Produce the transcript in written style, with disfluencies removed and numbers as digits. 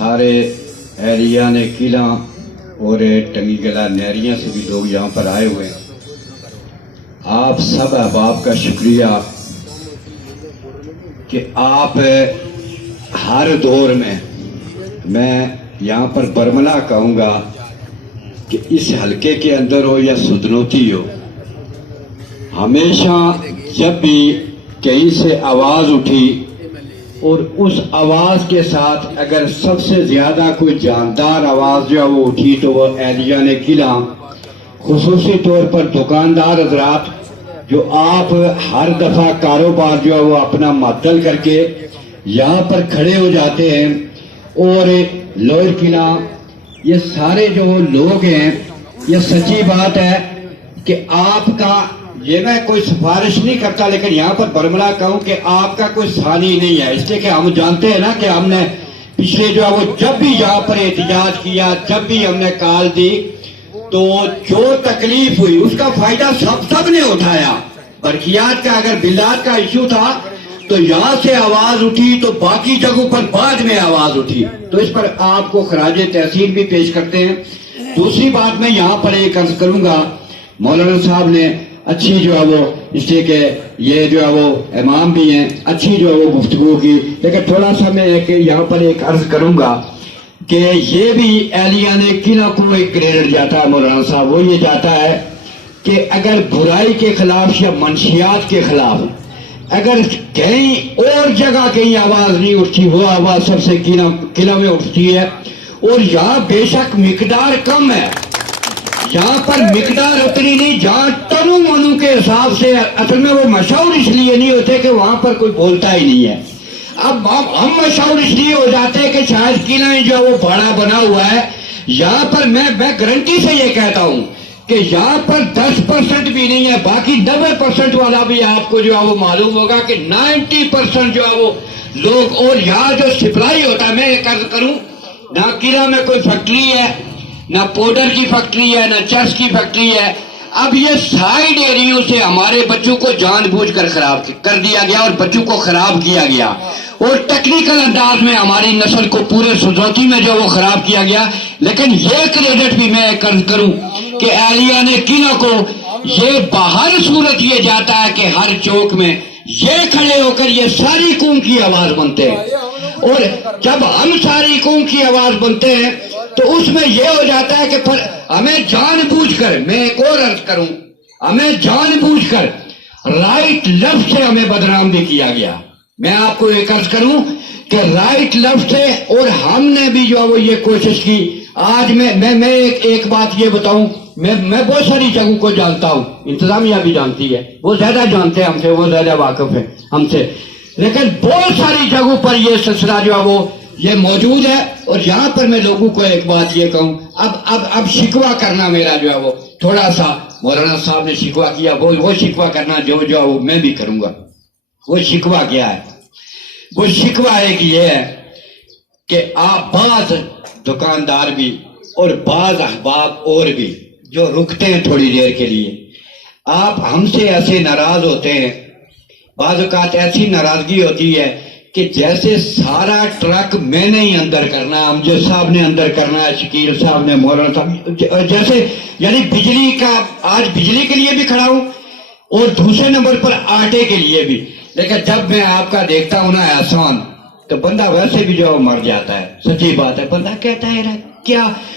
سارے اہلیان قلعہ اور ٹنگی گلا نہریاں سے بھی لوگ یہاں پر آئے ہوئے ہیں۔ آپ سب احباب کا شکریہ کہ آپ ہر دور میں یہاں پر برملا کہوں گا کہ اس حلقے کے اندر ہو یا سدنوتی ہو، ہمیشہ جب بھی کہیں سے آواز اٹھی اور اس آواز کے ساتھ اگر سب سے زیادہ کوئی جاندار آواز جو وہ اٹھی تو وہ اہلیان قلعہ، خصوصی طور پر دکاندار حضرات جو آپ ہر دفعہ کاروبار جو ہے وہ اپنا معطل کر کے یہاں پر کھڑے ہو جاتے ہیں، اور لوئر قلعہ یہ سارے جو لوگ ہیں، یہ سچی بات ہے کہ آپ کا، یہ میں کوئی سفارش نہیں کرتا لیکن یہاں پر برملا کہوں کہ آپ کا کوئی ثانی نہیں ہے، اس لیے کہ ہم جانتے ہیں نا کہ ہم نے پچھلے جو ہے وہ جب بھی یہاں پر احتجاج کیا، جب بھی ہم نے کال دی تو جو تکلیف ہوئی اس کا فائدہ سب نے اٹھایا۔ برقیات کا اگر بلات کا ایشو تھا تو یہاں سے آواز اٹھی تو باقی جگہوں پر بعد میں آواز اٹھی، تو اس پر آپ کو خراج تحسین بھی پیش کرتے ہیں۔ دوسری بات میں یہاں پر ایک عرض کروں گا، مولانا صاحب نے اچھی جو ہے وہ، اس لیے کہ یہ جو ہے وہ امام بھی ہیں، اچھی جو ہے وہ گفتگو کی، لیکن تھوڑا سا میں یہاں پر ایک عرض کروں گا کہ یہ بھی اہلیان قلعہ کو ایک کریڈٹ جاتا ہے مولانا صاحب، وہ یہ جاتا ہے کہ اگر برائی کے خلاف یا منشیات کے خلاف اگر کہیں اور جگہ کہیں آواز نہیں اٹھتی، وہ آواز سب سے قلعہ میں اٹھتی ہے، اور یہاں بے شک مقدار کم ہے، یہاں پر مقدار اتنی نہیں جہاں تنو منو کے حساب سے، اصل میں وہ مشہور اس لیے نہیں ہوتے کہ وہاں پر کوئی بولتا ہی نہیں ہے۔ اب ہم مشہور اس لیے ہو جاتے ہیں کہ شاید قلعہ جو ہے وہ بڑا بنا ہوا ہے، یہاں پر میں گارنٹی سے یہ کہتا ہوں کہ یہاں پر 10% بھی نہیں ہے، باقی 90% والا بھی آپ کو جو ہے وہ معلوم ہوگا کہ 90% جو ہے وہ لوگ، اور یہاں جو سپلائی ہوتا ہے، میں ایک عرض کروں، نہ قلعہ میں کوئی فیکٹری ہے، نہ پاؤڈر کی فیکٹری ہے، نہ چرس کی فیکٹری ہے، اب یہ سائیڈ ایریوں سے ہمارے بچوں کو جان بوجھ کر خراب کر دیا گیا اور بچوں کو خراب کیا گیا، اور ٹیکنیکل انداز میں ہماری نسل کو پورے سوسائٹی میں جو وہ خراب کیا گیا۔ لیکن یہ کریڈٹ بھی میں عرض کروں کہ اہلیان قلعہ کو یہ باہر صورت یہ جاتا ہے کہ ہر چوک میں یہ کھڑے ہو کر یہ ساری قوم کی آواز بنتے ہیں، اور جب ہم ساری قوم کی آواز بنتے ہیں تو اس میں یہ ہو جاتا ہے کہ پھر ہمیں جان بوجھ کر، میں ایک اور عرض کروں، ہمیں جان بوجھ کر رائٹ لفظ سے ہمیں بدنام بھی کیا گیا۔ میں آپ کو ایک عرض کروں کہ رائٹ لفظ سے، اور ہم نے بھی جو ہے وہ یہ کوشش کی۔ آج میں ایک بات یہ بتاؤں، میں بہت ساری جگہوں کو جانتا ہوں، انتظامیہ بھی جانتی ہے، وہ زیادہ جانتے ہیں ہم سے، وہ زیادہ واقف ہے ہم سے، لیکن بہت ساری جگہوں پر یہ سلسلہ جو ہے وہ یہ موجود ہے۔ اور یہاں پر میں لوگوں کو ایک بات یہ کہوں، اب شکوہ کرنا میرا جو ہے وہ تھوڑا سا، مولانا صاحب نے شکوہ کیا، وہ شکوہ کرنا جو ہے وہ میں بھی کروں گا۔ وہ شکوہ کیا ہے؟ وہ شکوہ ایک یہ ہے کہ آپ بعض دکاندار بھی اور بعض احباب اور بھی جو رکتے ہیں تھوڑی دیر کے لیے، آپ ہم سے ایسے ناراض ہوتے ہیں، بعض اوقات ایسی ناراضگی ہوتی ہے کہ جیسے سارا ٹرک میں نے ہی اندر کرنا ہے، امجد صاحب نے اندر کرنا ہے، شکیل صاحب نے، مولانا صاحب، جیسے یعنی بجلی کا، آج بجلی کے لیے بھی کھڑا ہوں اور دوسرے نمبر پر آٹے کے لیے بھی، لیکن جب میں آپ کا دیکھتا ہوں نا احسان، تو بندہ ویسے بھی جو مر جاتا ہے، سچی بات ہے، بندہ کہتا ہے کیا